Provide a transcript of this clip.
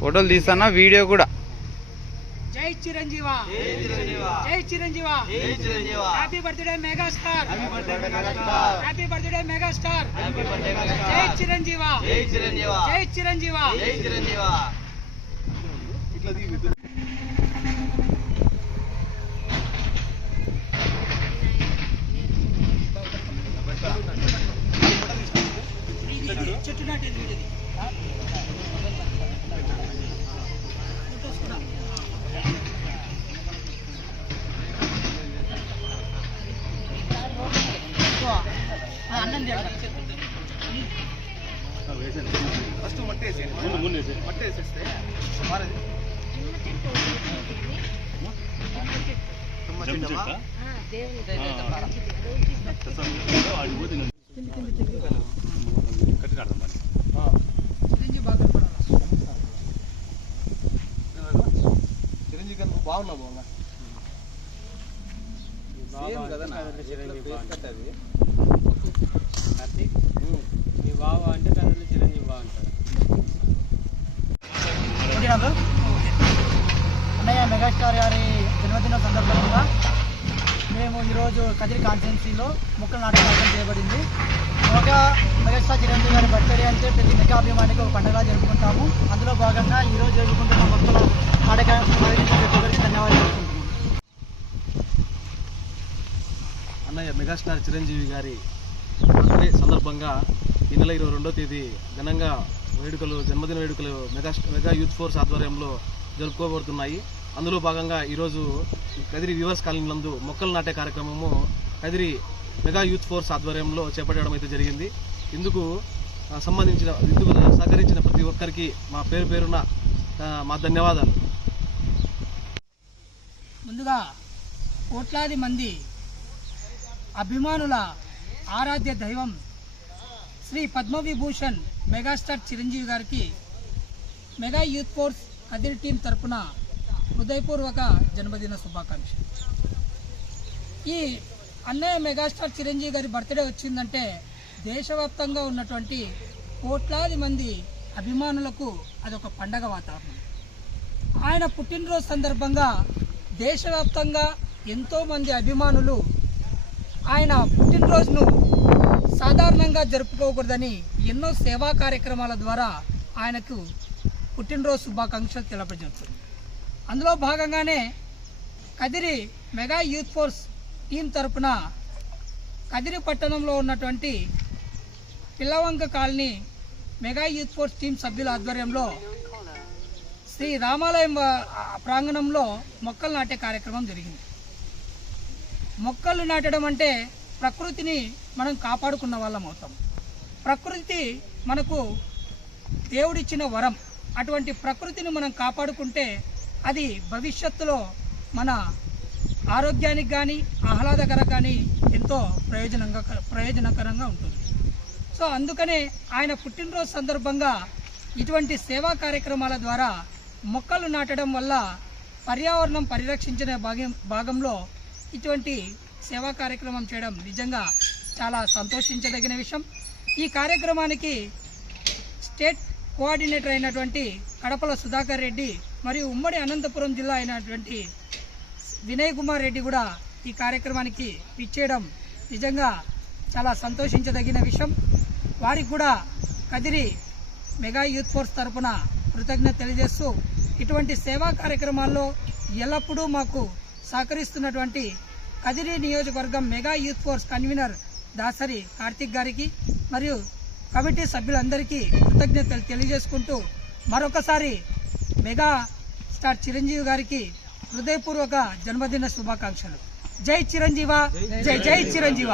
ఫోటోలు తీస్తానా వీడియో కూడా. జై చిరంజీవా, జై చిరంజీవా, happy birthday megastar, happy birthday megastar, జై చిరంజీవా, జై చిరంజీవా. చెట్టు నాటేది అన్నం ఫస్ట్ మట్టేసేస్తే చిరంజీవి గారు బాగున్నావు బాగున్నా మీ బావ అంటే కథలు చిరంజీవి బాగుంటారు. అన్నయ్య మెగాస్టార్ గారి జన్మదిన సందర్భంగా మేము ఈరోజు కదిరి కాన్స్టిట్యున్సీలో మొక్కలు నాటే కార్యక్రమం చేయబడింది. మెగాస్టార్ చిరంజీవి గారి బర్త్డే అంటే ప్రతి మెగా అభిమానికి ఒక పండుగ జరుపుకుంటాము. అందులో భాగంగా ఈరోజు జరుపుకుంటున్న మొక్కల నాటే కార్యక్రమానికి ధన్యవాదాలు తెలుపుకుంటున్నాము. అన్నయ్య మెగాస్టార్ చిరంజీవి గారి బర్త్డే సందర్భంగా ఈ నెల 22వ తేదీ ఘనంగా జన్మదిన వేడుకలు మెగా యూత్ ఫోర్స్ ఆధ్వర్యంలో జరుపుకోబడుతున్నాయి. అందులో భాగంగా ఈరోజు కదిరి వ్యూవర్స్ కాలనీ నందు మొక్కలు నాటే కార్యక్రమము కదిరి మెగా యూత్ ఫోర్స్ ఆధ్వర్యంలో చేపట్టడం అయితే జరిగింది. ఇందుకు సహకరించిన ప్రతి ఒక్కరికి మా పేరున మా ధన్యవాదాలు. ముందుగా కోట్లాది మంది అభిమానుల ఆరాధ్య దైవం శ్రీ పద్మవిభూషణ్ మెగాస్టార్ చిరంజీవి గారికి mega youth force Kadiri team తరఫున హృదయపూర్వక జన్మదిన శుభాకాంక్షలు. ఈ అన్నయ్య మెగాస్టార్ చిరంజీవి గారి బర్త్డే వచ్చిందంటే దేశవ్యాప్తంగా ఉన్నటువంటి కోట్లాది మంది అభిమానులకు అదొక పండగ వాతావరణం. ఆయన పుట్టినరోజు సందర్భంగా దేశవ్యాప్తంగా ఎంతోమంది అభిమానులు ఆయన పుట్టినరోజును సాధారణంగా జరుపుకోకూడదని ఎన్నో సేవా కార్యక్రమాల ద్వారా ఆయనకు పుట్టినరోజు శుభాకాంక్షలు తెలపజేస్తుంది. అందులో భాగంగానే Kadiri mega youth force team తరపున కదిరి పట్టణంలో ఉన్నటువంటి Pillavanka colony mega youth force team సభ్యుల ఆధ్వర్యంలో శ్రీ రామాలయం ప్రాంగణంలో మొక్కలు నాటే కార్యక్రమం జరిగింది. మొక్కలు నాటడం అంటే ప్రకృతిని మనం కాపాడుకున్న వాళ్ళం అవుతాం. ప్రకృతి మనకు దేవుడిచ్చిన వరం. అటువంటి ప్రకృతిని మనం కాపాడుకుంటే అది భవిష్యత్తులో మన ఆరోగ్యానికి కానీ ఆహ్లాదకరంగా కానీ ఎంతో ప్రయోజనకరంగా ఉంటుంది. సో అందుకనే ఆయన పుట్టినరోజు సందర్భంగా ఇటువంటి సేవా కార్యక్రమాల ద్వారా మొక్కలు నాటడం వల్ల పర్యావరణం పరిరక్షించిన భాగంలో ఇటువంటి సేవా కార్యక్రమం చేయడం నిజంగా చాలా సంతోషించదగిన విషయం. ఈ కార్యక్రమానికి స్టేట్ కోఆర్డినేటర్ అయినటువంటి కడపల సుధాకర్ రెడ్డి మరియు ఉమ్మడి అనంతపురం జిల్లా అయినటువంటి వినయ్ కుమార్ రెడ్డి కూడా ఈ కార్యక్రమానికి ఇచ్చేయడం నిజంగా చాలా సంతోషించదగిన విషయం. వారికి కూడా కదిరి మెగా యూత్ ఫోర్స్ తరఫున కృతజ్ఞత తెలియజేస్తూ ఇటువంటి సేవా కార్యక్రమాల్లో ఎల్లప్పుడూ మాకు సహకరిస్తున్నటువంటి కదిరి నియోజకవర్గం mega youth force convener Dasari Karthik గారికి మరియు కమిటీ సభ్యులందరికీ కృతజ్ఞతలు తెలియజేసుకుంటూ మరొకసారి మెగా స్టార్ చిరంజీవి గారికి హృదయపూర్వక జన్మదిన శుభాకాంక్షలు. జై చిరంజీవ, జై జై చిరంజీవ.